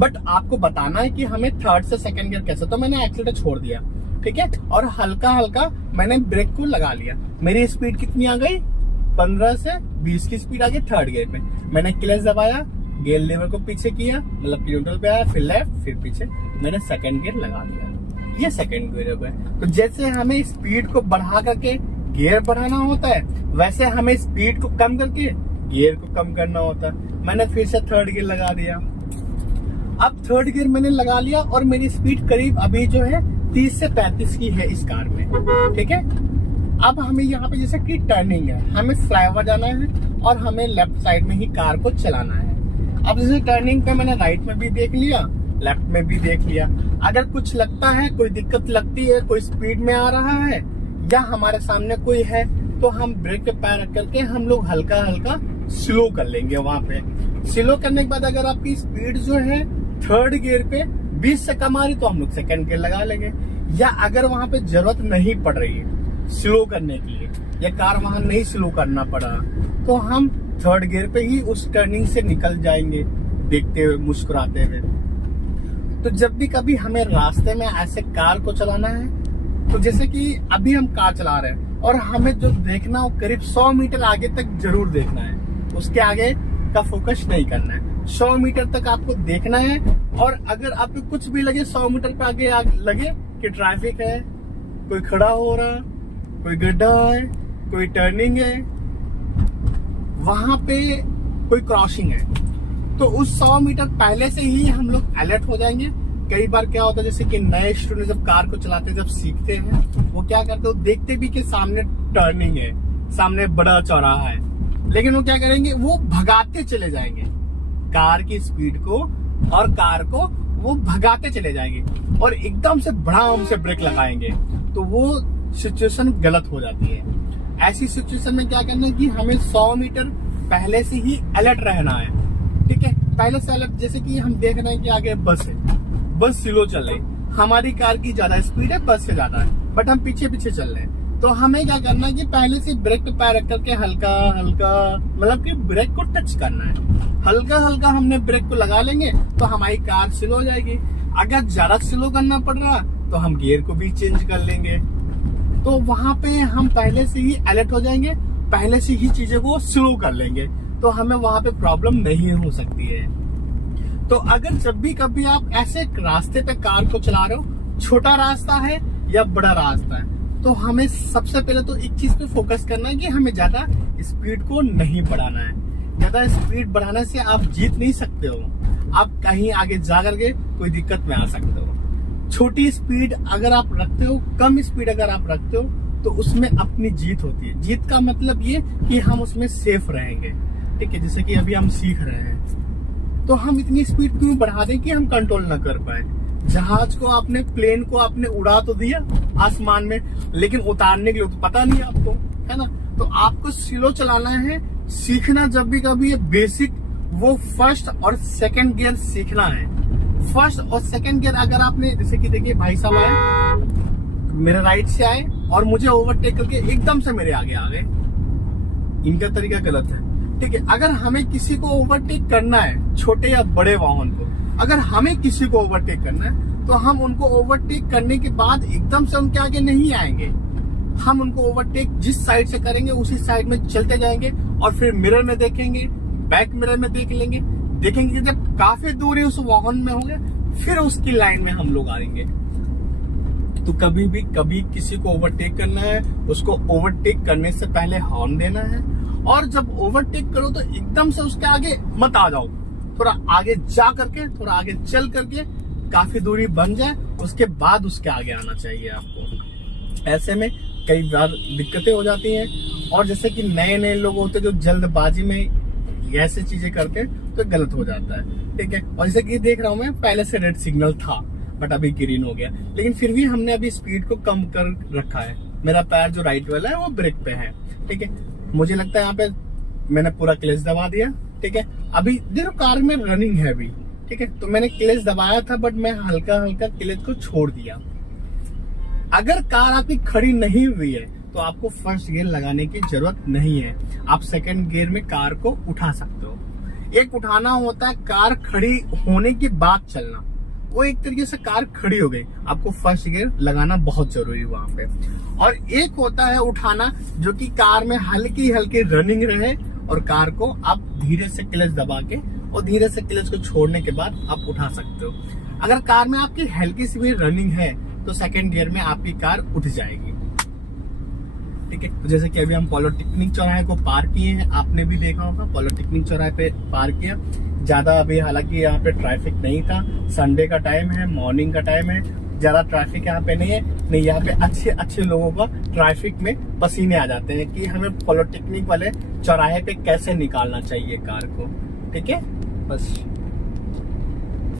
But आपको बताना है कि हमें थर्ड से सेकंड गियर कैसे। तो मैंने एक्सीलेटर छोड़ दिया, ठीक है, और हल्का हल्का मैंने ब्रेक को लगा लिया। मेरी स्पीड कितनी आ गई, 15 से 20 की स्पीड आ गई थर्ड गियर में। मैंने क्लच दबाया, गियर लेवर को पीछे किया, मतलब न्यूट्रल पे आया, फिर लेफ्ट, फिर पीछे, मैंने सेकंड गियर लगा दिया। ये सेकंड गियर हो गया। तो जैसे हमें स्पीड को बढ़ा करके गियर बढ़ाना होता है, वैसे हमें स्पीड को कम करके गियर को कम करना होता है। मैंने फिर से थर्ड गियर लगा दिया। अब थर्ड गियर मैंने लगा लिया और मेरी स्पीड करीब अभी जो है 30 से 35 की है इस कार में, ठीक है। अब हमें यहाँ पे जैसे कि टर्निंग है, हमें फ्लाईओवर जाना है और हमें लेफ्ट साइड में ही कार को चलाना है। अब जैसे टर्निंग पे मैंने राइट में भी देख लिया, लेफ्ट में भी देख लिया। अगर कुछ लगता है, कोई दिक्कत लगती है, कोई स्पीड में आ रहा है या हमारे सामने कोई है, तो हम ब्रेक पे पैर रख करके हम लोग हल्का हल्का स्लो कर लेंगे। वहां पे स्लो करने के बाद अगर आपकी स्पीड जो है थर्ड गियर पे 20 से कम आ रही तो हम लोग सेकंड गियर लगा लेंगे। या अगर वहां पे जरूरत नहीं पड़ रही है स्लो करने के लिए, या कार वहां नहीं स्लो करना पड़ा, तो हम थर्ड गियर पे ही उस टर्निंग से निकल जाएंगे, देखते हुए, मुस्कुराते हुए। तो जब भी कभी हमें रास्ते में ऐसे कार को चलाना है, तो जैसे कि अभी हम कार चला रहे हैं और हमें जो देखना हो करीब 100 मीटर आगे तक जरूर देखना है, उसके आगे का फोकस नहीं करना है। 100 मीटर तक आपको देखना है। और अगर आपको कुछ भी लगे 100 मीटर पे आगे लगे कि ट्रैफिक है, कोई खड़ा हो रहा, कोई गड्ढा है, कोई टर्निंग है, वहां पे कोई क्रॉसिंग है, तो उस 100 मीटर पहले से ही हम लोग अलर्ट हो जाएंगे। कई बार क्या होता है, जैसे कि नए स्टूडेंट जब कार को चलाते, जब सीखते हैं, वो क्या करते हैं, देखते भी कि सामने टर्निंग है, सामने बड़ा चौराहा है, लेकिन वो क्या करेंगे, वो भगाते चले जाएंगे कार की स्पीड को, और कार को वो भगाते चले जाएंगे और एकदम से भड़ाम से ब्रेक लगाएंगे। तो वो सिचुएशन गलत हो जाती है। ऐसी सिचुएशन में क्या करना है कि हमें 100 मीटर पहले से ही अलर्ट रहना है, ठीक है। पहले से अलर्ट, जैसे कि हम देख रहे हैं कि आगे बस है, बस स्लो चल रही, हमारी कार की ज्यादा स्पीड है, बस से ज्यादा है, बट हम पीछे पीछे चल रहे हैं। तो हमें क्या करना है कि पहले से ब्रेक पे पैर रख करके हल्का हल्का, मतलब कि ब्रेक को टच करना है। हल्का हल्का हमने ब्रेक को लगा लेंगे तो हमारी कार स्लो हो जाएगी। अगर ज्यादा स्लो करना पड़ रहा तो हम गियर को भी चेंज कर लेंगे। तो वहां पे हम पहले से ही अलर्ट हो जाएंगे, पहले से ही चीजों को स्लो कर लेंगे, तो हमें वहां पे प्रॉब्लम नहीं हो सकती है। तो अगर जब भी कभी आप ऐसे रास्ते पे कार को चला रहे हो, छोटा रास्ता है या बड़ा रास्ता है, तो हमें सबसे पहले तो एक चीज पे फोकस करना है कि हमें ज्यादा स्पीड को नहीं बढ़ाना है। ज्यादा स्पीड बढ़ाने से आप जीत नहीं सकते हो, आप कहीं आगे जा करके कोई दिक्कत में आ सकते हो। छोटी स्पीड अगर आप रखते हो, कम स्पीड अगर आप रखते हो, तो उसमें अपनी जीत होती है। जीत का मतलब ये कि हम उसमें सेफ रहेंगे, ठीक है। जैसे कि अभी हम सीख रहे हैं, तो हम इतनी स्पीड क्यों बढ़ा दें कि हम कंट्रोल ना कर पाए। जहाज को आपने, प्लेन को आपने उड़ा तो दिया आसमान में, लेकिन उतारने के लिए तो पता नहीं आपको, है ना। तो आपको स्लो चलाना है, सीखना जब भी कभी बेसिक, वो फर्स्ट और सेकंड गियर सीखना है। फर्स्ट और सेकंड गियर अगर आपने, जैसे कि देखिए भाई साहब आए, मेरे राइट से आए और मुझे ओवरटेक करके एकदम से मेरे आगे आ गए, इनका तरीका गलत है, ठीक है। अगर हमें किसी को ओवरटेक करना है, छोटे या बड़े वाहन को, अगर हमें किसी को ओवरटेक करना है, तो हम उनको ओवरटेक करने के बाद एकदम से उनके आगे नहीं आएंगे। हम उनको ओवरटेक जिस साइड से करेंगे उसी साइड में चलते जाएंगे, और फिर मिरर में देखेंगे, बैक मिरर में देखेंगे कि जब काफी दूरी उस वाहन में होंगे, फिर उसकी लाइन में हम लोग आएंगे। तो कभी किसी को ओवरटेक करना है, उसको ओवरटेक करने से पहले हॉर्न देना है, और जब ओवरटेक करो तो एकदम से उसके आगे मत आ जाओ, थोड़ा आगे जा करके, थोड़ा आगे चल करके काफी दूरी बन जाए, उसके बाद उसके आगे आना चाहिए आपको। ऐसे में कई बार दिक्कतें हो जाती हैं, और जैसे कि नए नए लोग होते जो जल्दबाजी में ऐसे चीजें करके, तो गलत हो जाता है, ठीक है। और जैसे कि देख रहा हूं मैं, पहले से रेड सिग्नल था बट अभी ग्रीन हो गया, लेकिन फिर भी हमने अभी स्पीड को कम कर रखा है। मेरा पैर जो राइट वाला है वो ब्रेक पे है, ठीक है। मुझे लगता है यहाँ पे मैंने पूरा क्लच दबा दिया, ठीक है। अभी देखो कार में रनिंग है अभी, ठीक है, तो मैंने क्लच दबाया था, बट मैं हल्का हल्का क्लच को छोड़ दिया। अगर कार आपकी खड़ी नहीं हुई है तो आपको फर्स्ट गियर लगाने की जरूरत नहीं है, आप सेकंड गियर में कार को उठा सकते हो। एक उठाना होता है कार खड़ी होने के बाद चलना, वो एक तरीके से कार खड़ी हो गई, आपको फर्स्ट गियर लगाना बहुत जरूरी है वहां पे। और एक होता है उठाना जो कि कार में हल्की हल्की रनिंग रहे और कार को आप धीरे से क्लच दबा के और धीरे से क्लच को छोड़ने के बाद आप उठा सकते हो। अगर कार में आपकी हल्की सी भी रनिंग है तो सेकंड गियर में आपकी कार उठ जाएगी। ठीक है, तो जैसे कि अभी हम पॉलिटेक्निक चौराहे को पार किए हैं, आपने भी देखा होगा पॉलिटेक्निक चौराहे पे पार किया। ज्यादा अभी हालांकि यहाँ पे ट्रैफिक नहीं था, संडे का टाइम है, मॉर्निंग का टाइम है, ज्यादा ट्रैफिक यहाँ पे नहीं है। नहीं, यहाँ पे अच्छे अच्छे लोगों का ट्रैफिक में पसीने आ जाते हैं कि हमें पॉलिटेक्निक वाले चौराहे पे कैसे निकालना चाहिए कार को। ठीक है, बस।